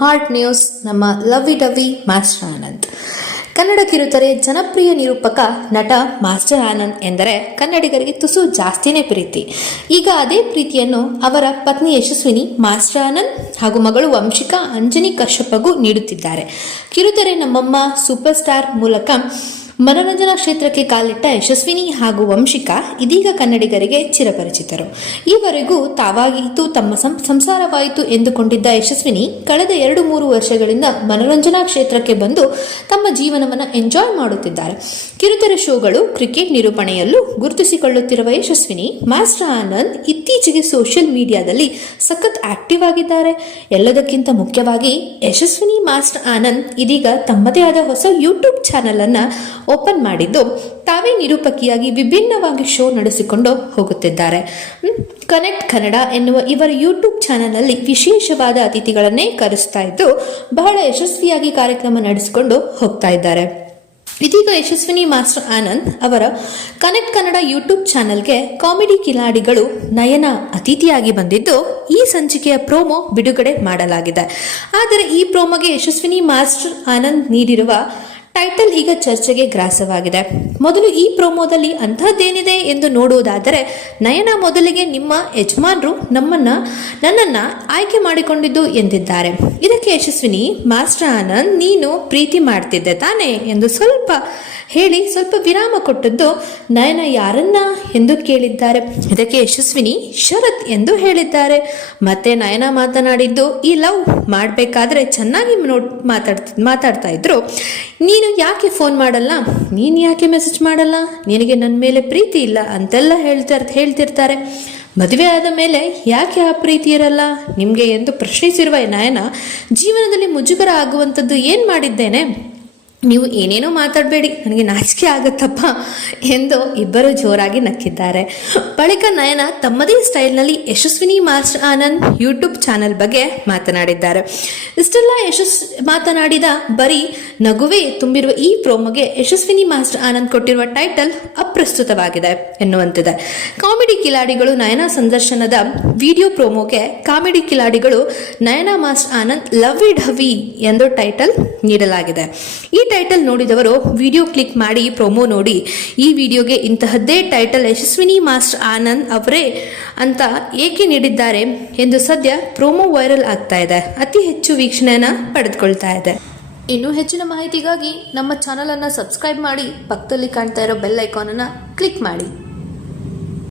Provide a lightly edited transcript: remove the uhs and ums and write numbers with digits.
Heart news ನಮ್ಮ lovey dovey master Anand. Kannada ಕಿರುತೆರೆ ಜನಪ್ರಿಯ ನಿರೂಪಕ ನಟ ಮಾಸ್ಟರ್ ಆನಂದ್ ಎಂದರೆ ಕನ್ನಡಿಗರಿಗೆ ತುಸು ಜಾಸ್ತಿನೇ ಪ್ರೀತಿ. ಈಗ ಅದೇ ಪ್ರೀತಿಯನ್ನು ಅವರ ಪತ್ನಿ ಯಶಸ್ವಿನಿ ಮಾಸ್ಟರ್ ಆನಂದ್ ಹಾಗೂ ಮಗಳು ವಂಶಿಕಾ ಅಂಜನಿ ಕಶ್ಯಪ್ಗೂ ನೀಡುತ್ತಿದ್ದಾರೆ. ಕಿರುತೆರೆ ನಮ್ಮಮ್ಮ ಸೂಪರ್ ಸ್ಟಾರ್ ಮೂಲಕ ಮನೋರಂಜನಾ ಕ್ಷೇತ್ರಕ್ಕೆ ಕಾಲಿಟ್ಟ ಯಶಸ್ವಿನಿ ಹಾಗೂ ವಂಶಿಕಾ ಇದೀಗ ಕನ್ನಡಿಗರಿಗೆ ಚಿರಪರಿಚಿತರು. ಈವರೆಗೂ ತಾವಾಗಿತ್ತು ತಮ್ಮ ಸಂಸಾರವಾಯಿತು ಎಂದುಕೊಂಡಿದ್ದ ಯಶಸ್ವಿನಿ ಕಳೆದ 2-3 ವರ್ಷಗಳಿಂದ ಮನೋರಂಜನಾ ಕ್ಷೇತ್ರಕ್ಕೆ ಬಂದು ತಮ್ಮ ಜೀವನವನ್ನು ಎಂಜಾಯ್ ಮಾಡುತ್ತಿದ್ದಾರೆ. ಕಿರುತೆರೆ ಶೋಗಳು, ಕ್ರಿಕೆಟ್ ನಿರೂಪಣೆಯಲ್ಲೂ ಗುರುತಿಸಿಕೊಳ್ಳುತ್ತಿರುವ ಯಶಸ್ವಿನಿ ಮಾಸ್ಟರ್ ಆನಂದ್ ಇತ್ತೀಚೆಗೆ ಸೋಷಿಯಲ್ ಮೀಡಿಯಾದಲ್ಲಿ ಸಖತ್ ಆಕ್ಟಿವ್ ಆಗಿದ್ದಾರೆ. ಎಲ್ಲದಕ್ಕಿಂತ ಮುಖ್ಯವಾಗಿ ಯಶಸ್ವಿನಿ ಮಾಸ್ಟರ್ ಆನಂದ್ ಇದೀಗ ತಮ್ಮದೇ ಆದ ಹೊಸ ಯೂಟ್ಯೂಬ್ ಚಾನೆಲ್ ಅನ್ನ ಓಪನ್ ಮಾಡಿದ್ದು ತಾವೇ ನಿರೂಪಕಿಯಾಗಿ ವಿಭಿನ್ನವಾಗಿ ಶೋ ನಡೆಸಿಕೊಂಡು ಹೋಗುತ್ತಿದ್ದಾರೆ. ಕನೆಕ್ಟ್ ಕನ್ನಡ ಎನ್ನುವ ಇವರ ಯೂಟ್ಯೂಬ್ ಚಾನೆಲ್ನಲ್ಲಿ ವಿಶೇಷವಾದ ಅತಿಥಿಗಳನ್ನೇ ಕರೆಸ್ತಾ ಇದ್ದು ಬಹಳ ಯಶಸ್ವಿಯಾಗಿ ಕಾರ್ಯಕ್ರಮ ನಡೆಸಿಕೊಂಡು ಹೋಗ್ತಾ ಇದ್ದಾರೆ. ಇದೀಗ ಯಶಸ್ವಿನಿ ಮಾಸ್ಟರ್ ಆನಂದ್ ಅವರ ಕನೆಕ್ಟ್ ಕನ್ನಡ ಯೂಟ್ಯೂಬ್ ಚಾನೆಲ್ಗೆ ಕಾಮಿಡಿ ಕಿಲಾಡಿಗಳು ನಯನ ಅತಿಥಿಯಾಗಿ ಬಂದಿದ್ದು ಈ ಸಂಚಿಕೆಯ ಪ್ರೋಮೋ ಬಿಡುಗಡೆ ಮಾಡಲಾಗಿದೆ. ಆದರೆ ಈ ಪ್ರೋಮೋಗೆ ಯಶಸ್ವಿನಿ ಮಾಸ್ಟರ್ ಆನಂದ್ ನೀಡಿರುವ ಟೈಟಲ್ ಈಗ ಚರ್ಚೆಗೆ ಗ್ರಾಸವಾಗಿದೆ. ಮೊದಲು ಈ ಪ್ರೋಮೋದಲ್ಲಿ ಅಂಥದ್ದೇನಿದೆ ಎಂದು ನೋಡುವುದಾದರೆ, ನಯನ ಮೊದಲಿಗೆ ನಿಮ್ಮ ಯಜಮಾನ್ರು ನನ್ನನ್ನ ಆಯ್ಕೆ ಮಾಡಿಕೊಂಡಿದ್ದು ಎಂದಿದ್ದಾರೆ. ಇದಕ್ಕೆ ಯಶಸ್ವಿನಿ ಮಾಸ್ಟರ್ ಆನಂದ್ ನೀನು ಪ್ರೀತಿ ಮಾಡ್ತಿದ್ದೆ ತಾನೇ ಎಂದು ಸ್ವಲ್ಪ ವಿರಾಮ ಕೊಟ್ಟದ್ದು ನಯನ ಯಾರನ್ನ ಎಂದು ಕೇಳಿದ್ದಾರೆ. ಇದಕ್ಕೆ ಯಶಸ್ವಿನಿ ಶರತ್ ಎಂದು ಹೇಳಿದ್ದಾರೆ. ಮತ್ತೆ ನಯನ ಮಾತನಾಡಿದ್ದು ಈ ಲವ್ ಮಾಡಬೇಕಾದ್ರೆ ಚೆನ್ನಾಗಿ ಮಾತಾಡ್ತಾ ಇದ್ರು. ನೀನು ಯಾಕೆ ಫೋನ್ ಮಾಡಲ್ಲ, ನೀನು ಯಾಕೆ ಮೆಸೇಜ್ ಮಾಡಲ್ಲ, ನಿನಗೆ ನನ್ನ ಮೇಲೆ ಪ್ರೀತಿ ಇಲ್ಲ ಅಂತೆಲ್ಲ ಹೇಳ್ತಿರ್ತಾರೆ. ಮದುವೆ ಆದ ಮೇಲೆ ಯಾಕೆ ಆ ಪ್ರೀತಿ ಇರಲ್ಲ ನಿಮಗೆ ಎಂದು ಪ್ರಶ್ನಿಸಿರುವ ನಯನ, ಜೀವನದಲ್ಲಿ ಮುಜುಗರ ಆಗುವಂಥದ್ದು ಏನು ಮಾಡಿದ್ದೇನೆ, ನೀವು ಏನೇನೋ ಮಾತಾಡಬೇಡಿ, ನನಗೆ ನಾಚಿಕೆ ಆಗುತ್ತಪ್ಪ ಎಂದು ಇಬ್ಬರು ಜೋರಾಗಿ ನಕ್ಕಿದ್ದಾರೆ. ಬಳಿಕ ನಯನ ತಮ್ಮದೇ ಸ್ಟೈಲ್ನಲ್ಲಿ Yashaswini master Anand YouTube channel ಬಗ್ಗೆ ಮಾತನಾಡಿದ್ದಾರೆ. ಇಷ್ಟೆಲ್ಲ ಮಾತನಾಡಿದ ಬರೀ ನಗುವೇ ತುಂಬಿರುವ ಈ ಪ್ರೋಮೋಗೆ ಯಶಸ್ವಿನಿ ಮಾಸ್ಟರ್ ಆನಂದ್ ಕೊಟ್ಟಿರುವ ಟೈಟಲ್ ಅಪ್ರಸ್ತುತವಾಗಿದೆ ಎನ್ನುವಂತಿದೆ. ಕಾಮಿಡಿ ಕಿಲಾಡಿಗಳು ನಯನ ಸಂದರ್ಶನದ ವಿಡಿಯೋ ಪ್ರೋಮೋಗೆ ಕಾಮಿಡಿ ಕಿಲಾಡಿಗಳು ನಯನ ಮಾಸ್ಟರ್ ಆನಂದ್ ಲವ್ವಿ ಡವ್ವಿ ಎಂದು ಟೈಟಲ್ ನೀಡಲಾಗಿದೆ. ಈ ಟೈಟಲ್ ನೋಡಿದವರು ವಿಡಿಯೋ ಕ್ಲಿಕ್ ಮಾಡಿ ಪ್ರೋಮೋ ನೋಡಿ ಈ ವಿಡಿಯೋಗೆ ಇಂತಹದ್ದೇ ಟೈಟಲ್ ಯಶಸ್ವಿನಿ ಮಾಸ್ಟರ್ ಆನಂದ್ ಅವರೇ ಅಂತ ಏಕೆ ನೀಡಿದ್ದಾರೆ ಎಂದು ಸದ್ಯ ಪ್ರೋಮೋ ವೈರಲ್ ಆಗ್ತಾ ಇದೆ, ಅತಿ ಹೆಚ್ಚು ವೀಕ್ಷಣೆಯನ್ನ ಪಡೆದುಕೊಳ್ತಾ ಇದೆ. ಇನ್ನೂ ಹೆಚ್ಚಿನ ಮಾಹಿತಿಗಾಗಿ ನಮ್ಮ ಚಾನಲ್ ಅನ್ನು ಸಬ್ಸ್ಕ್ರೈಬ್ ಮಾಡಿ, ಪಕ್ಕದಲ್ಲಿ ಕಾಣ್ತಾ ಇರೋ ಬೆಲ್ ಐಕಾನ್ ಅನ್ನು ಕ್ಲಿಕ್ ಮಾಡಿ.